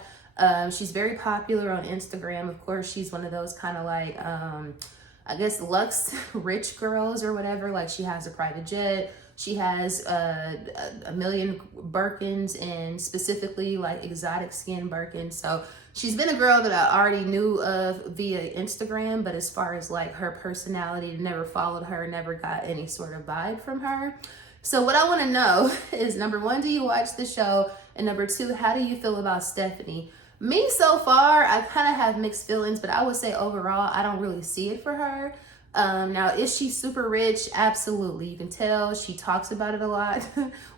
She's very popular on Instagram. Of course, she's one of those kind of like, I guess, luxe rich girls or whatever. Like, she has a private jet. She has a million Birkins, and specifically like exotic skin Birkins. So she's been a girl that I already knew of via Instagram, but as far as like her personality, never followed her, never got any sort of vibe from her. So what I want to know is, number one, do you watch the show? And number two, how do you feel about Stephanie? Me, so far, I kind of have mixed feelings, but I would say overall, I don't really see it for her. Now, is she super rich? Absolutely. You can tell she talks about it a lot,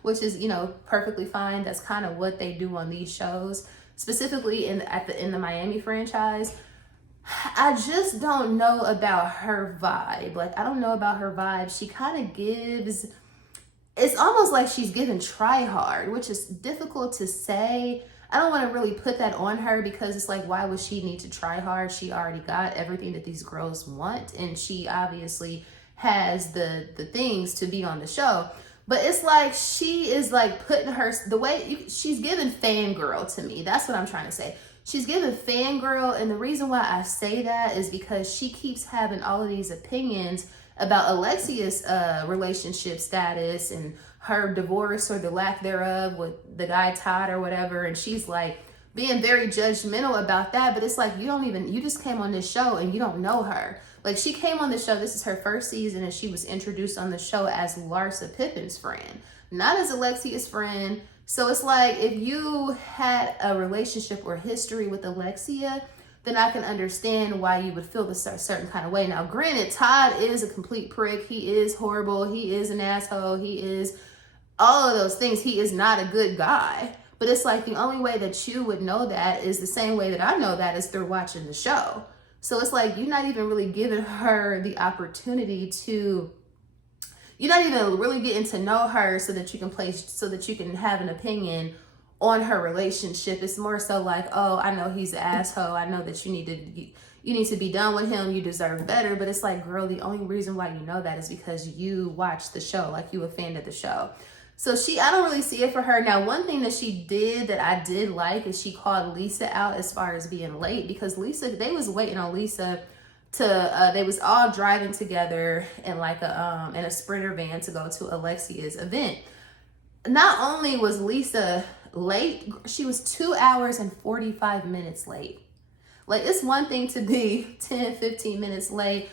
which is, you know, perfectly fine. That's kind of what they do on these shows, specifically in the Miami franchise. I just don't know about her vibe. Like, I don't know about her vibe. She kind of gives, it's almost like she's giving try hard, which is difficult to say. I don't want to really put that on her, because it's like, why would she need to try hard? She already got everything that these girls want, and she obviously has the things to be on the show. But it's like, she is like putting she's giving fangirl to me. That's what I'm trying to say. She's giving fangirl, and the reason why I say that is because she keeps having all of these opinions about Alexia's relationship status and her divorce or the lack thereof with the guy Todd or whatever, and she's like being very judgmental about that. But it's like, you just came on this show and you don't know her. Like, she came on the show, this is her first season, and she was introduced on the show as Larsa Pippen's friend, not as Alexia's friend. So it's like, if you had a relationship or history with Alexia, then I can understand why you would feel a certain kind of way. Now, granted, Todd is a complete prick. He is horrible. He is an asshole. He is all of those things. He is not a good guy. But it's like, the only way that you would know that is the same way that I know that, is through watching the show. So it's like, you're not even really giving her the opportunity to, you're not even really getting to know her so that you can have an opinion on her relationship. It's more so like, oh, I know he's an asshole. I know that you need to be done with him. You deserve better. But it's like, girl, the only reason why you know that is because you watched the show, like you a fan of the show. So I don't really see it for her. Now, one thing that she did that I did like is she called Lisa out as far as being late, because they was waiting on Lisa to, they was all driving together in like in a Sprinter van to go to Alexia's event. Not only was Lisa late, she was 2 hours and 45 minutes late. Like, it's one thing to be 10, 15 minutes late,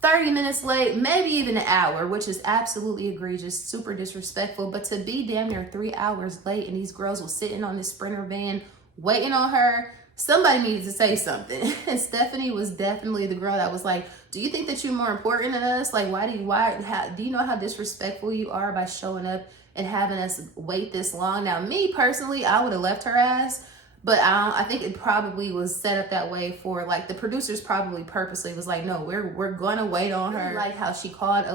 30 minutes late, maybe even an hour, which is absolutely egregious, super disrespectful. But to be damn near 3 hours late, and these girls were sitting on this Sprinter van waiting on her, somebody needed to say something. And Stephanie was definitely the girl that was like, do you think that you're more important than us? Like, do you know how disrespectful you are by showing up and having us wait this long? Now, me personally, I would have left her ass. But I think it probably was set up that way for, like, the producers probably purposely was like, no, we're gonna wait on her. Like how she called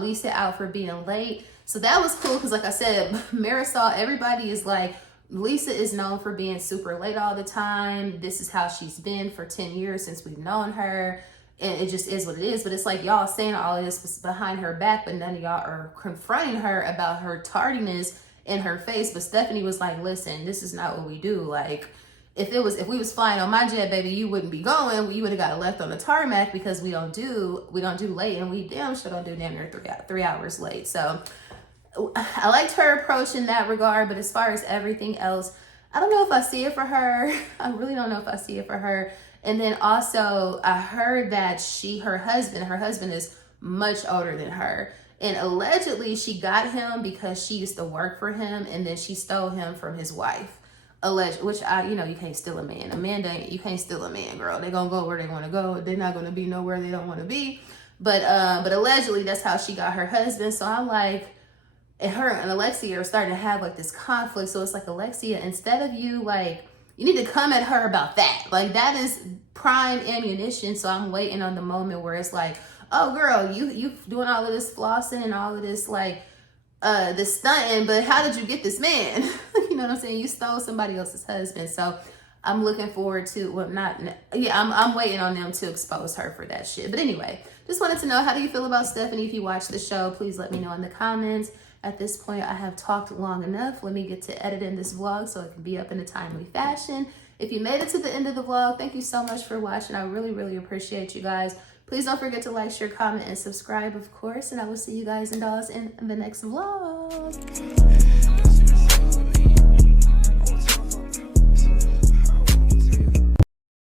Lisa out for being late. So that was cool, because like I said, Marisol, everybody is like, Lisa is known for being super late all the time. This is how she's been for 10 years since we've known her. And it just is what it is. But it's like, y'all saying all of this behind her back, but none of y'all are confronting her about her tardiness in her face. But Stephanie was like, listen, this is not what we do. Like, if we was flying on my jet, baby, you wouldn't be going. You would have got left on the tarmac, because we don't do late, and we damn sure don't do damn near 3 hours late. So I liked her approach in that regard. But as far as everything else, I don't know if I see it for her. I really don't know if I see it for her. And then also, I heard that her husband is much older than her. And allegedly, she got him because she used to work for him, and then she stole him from his wife. Which you can't steal a man. You can't steal a man, girl. They're gonna go where they want to go. They're not gonna be nowhere they don't want to be. But allegedly, that's how she got her husband. So I'm like, and her and Alexia are starting to have like this conflict. So it's like, Alexia, instead of you, like, you need to come at her about that. Like, that is prime ammunition. So I'm waiting on the moment where it's like, oh girl, you doing all of this flossing and all of this, like, this stunting, but how did you get this man? You know what I'm saying? You stole somebody else's husband. So I'm looking forward to, well, not, yeah, I'm waiting on them to expose her for that shit. But anyway, just wanted to know, how do you feel about Stephanie? If you watch the show, please let me know in the comments. At this point, I have talked long enough. Let me get to editing this vlog so it can be up in a timely fashion. If you made it to the end of the vlog, thank you so much for watching. I really, really appreciate you guys. Please don't forget to like, share, comment, and subscribe, of course. And I will see you guys and dolls in the next vlog.